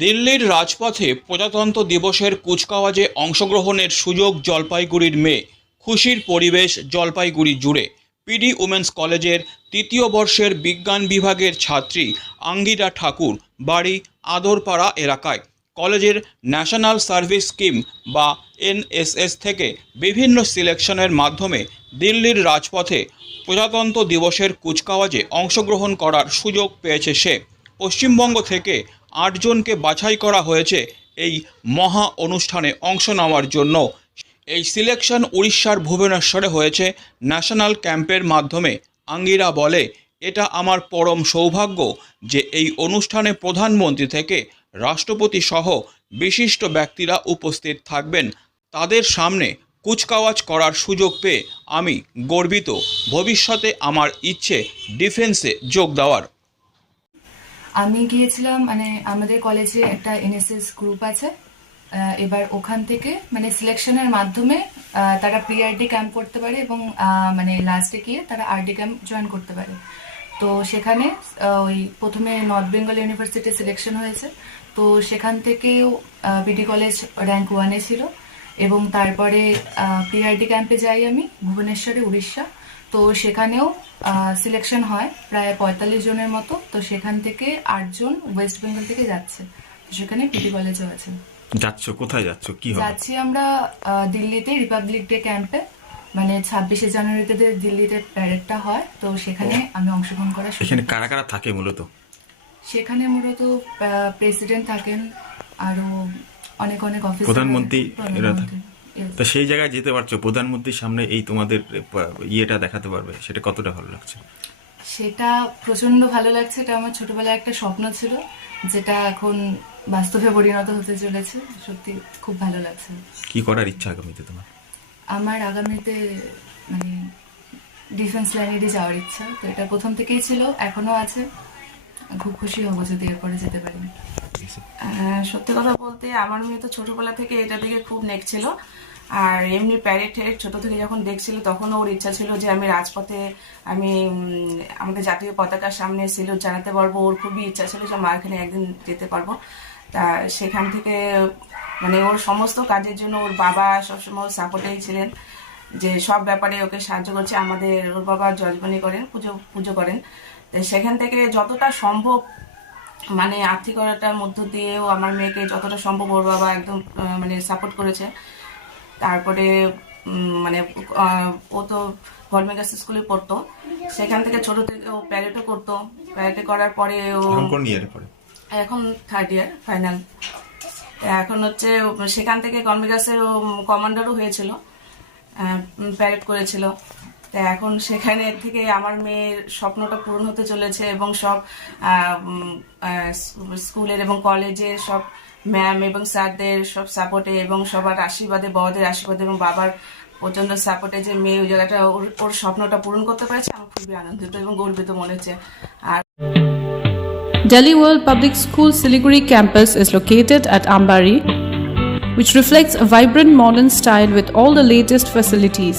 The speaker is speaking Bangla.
দিল্লির রাজপথে প্রজাতন্ত্র দিবসের কুচকাওয়াজে অংশগ্রহণের সুযোগ জলপাইগুড়ির মেয়ে। খুশির পরিবেশ জলপাইগুড়ি জুড়ে। পিডি উমেন্স কলেজের তৃতীয় বর্ষের বিজ্ঞান বিভাগের ছাত্রী আঙ্গিরা ঠাকুর বাড়ি আদরপাড়া এলাকায়। কলেজের ন্যাশনাল সার্ভিস স্কিম বা এনএসএস থেকে বিভিন্ন সিলেকশনের মাধ্যমে দিল্লির রাজপথে প্রজাতন্ত্র দিবসের কুচকাওয়াজে অংশগ্রহণ করার সুযোগ পেয়েছে সে। পশ্চিমবঙ্গ থেকে আটজনকে বাছাই করা হয়েছে এই মহা অনুষ্ঠানে অংশ নেওয়ার জন্য। এই সিলেকশন উড়িষ্যার ভুবনেশ্বরে হয়েছে। ন্যাশনাল ক্যাম্পের মাধ্যমে আঙ্গিরা বলে, এটা আমার পরম সৌভাগ্য যে এই অনুষ্ঠানে প্রধানমন্ত্রী থেকে রাষ্ট্রপতি সহ বিশিষ্ট ব্যক্তিরা উপস্থিত থাকবেন। তাদের সামনে কুচকাওয়াজ করার সুযোগ পেয়ে আমি গর্বিত। ভবিষ্যতে আমার ইচ্ছে ডিফেন্সে যোগ দেওয়ার। আমি গিয়েছিলাম মানে আমাদের কলেজে একটা এনএসএস গ্রুপ আছে। এবার ওখান থেকে মানে সিলেকশনের মাধ্যমে তারা প্রি আরডি ক্যাম্প করতে পারে এবং মানে লাস্টে গিয়ে তারা আরডি ক্যাম্প জয়েন করতে পারে। তো সেখানে ওই প্রথমে নর্থ বেঙ্গল ইউনিভার্সিটি সিলেকশন হয়েছে। তো সেখান থেকেও বিডি কলেজ র্যাঙ্ক ওয়ানে ছিল। এবং তারপরে পিআরডি ক্যাম্পে যাই আমি, ভুবনেশ্বরে, উড়িষ্যা। তো সেখানেও সিলেকশন হয় প্রায় পঁয়তাল্লিশ জনের মতো। তো সেখান থেকে আটজন ওয়েস্ট বেঙ্গল থেকে যাচ্ছে। তো সেখানে পিডি কলেজও আছে যাচ্ছ কোথায় যাচ্ছ? কি হবে? যাচ্ছি আমরা দিল্লিতে রিপাবলিক ডে ক্যাম্পে মানে ছাব্বিশে জানুয়ারিতে দিল্লিতে প্যারেডটা হয় তো সেখানে আমি অংশগ্রহণ করার সুযোগ এখানে কারা কারা থাকে মূলত? সেখানে মূলত প্রেসিডেন্ট থাকেন আরও অনেক অনেক অফিস প্রধানমন্ত্রী। এরা থাকে? তা সেই জায়গায় যেতে পারছ প্রধানমন্ত্রীর সামনে এই তোমাদের ইয়েটা দেখাতে পারবে সেটা কতটা ভালো লাগছে? সেটা প্রচণ্ড ভালো লাগছে এটা আমার ছোটবেলায় একটা স্বপ্ন ছিল যেটা এখন বাস্তবে পরিণত হতে চলেছে সত্যি খুব ভালো লাগছে। কি করার ইচ্ছা আগামীতে তোমার? আমার আগামীতে মানে ডিফেন্স লাইনেরই যাওয়ার ইচ্ছা তো এটা প্রথম থেকেই ছিল এখনও আছে। খুব খুশি হব যদি এরপরে যেতে পারি। সত্যি কথা বলতে আমার মেয়ে তো ছোটবেলা থেকে এটা দিকে খুব নেক ছিল। আর এমনি প্যারেড ট্যারেড ছোট থেকে যখন দেখছিল, তখনও ওর ইচ্ছা ছিল যে আমি রাজপথে, আমি আমাদের জাতীয় পতাকার সামনে সিলুট জানাতে পারব। ওর খুবই ইচ্ছা ছিল যে, মা, এখানে একদিন যেতে পারব। তা সেখান থেকে মানে ওর সমস্ত কাজের জন্য ওর বাবা সবসময় সাপোর্টেই ছিলেন। যে সব ব্যাপারে ওকে সাহায্য করছে। আমাদের ওর বাবা জজবানি করেন, পুজো পুজো করেন। সেখান থেকে যতটা সম্ভব মানে আর্থিকতার মধ্য দিয়েও আমার মেয়েকে যতটা সম্ভব ওর বাবা একদম মানে সাপোর্ট করেছে। তারপরে মানে ও তো গভর্নমেন্ট স্কুলে পড়তো। সেখান থেকে ছোট থেকে ও প্যারেটও করতো। প্যারেটে করার পরে ও এখন কোন ইয়ারে পড়ে? এখন থার্ড ইয়ার ফাইনাল এখন হচ্ছে সেখান থেকে কনভিগাসের কমান্ডারও হয়েছিল। প্যারেড করেছিল। তা এখন সেখানে থেকে আমার মেয়ের স্বপ্নটা পূরণ হতে চলেছে এবং সব স্কুলের এবং কলেজের সব ম্যাম এবং স্যারদের সব সাপোর্টে এবং সবার আশীর্বাদে বড়দের আশীর্বাদে এবং বাবার প্রচণ্ড সাপোর্টে যে মেয়ে ওই জায়গাটা ওর স্বপ্নটা পূরণ করতে পেরেছে আমার খুবই আনন্দিত এবং গর্বিত মনে হচ্ছে আর Delhi World Public School Siliguri campus is located at Ambari, which reflects a vibrant modern style with all the latest facilities.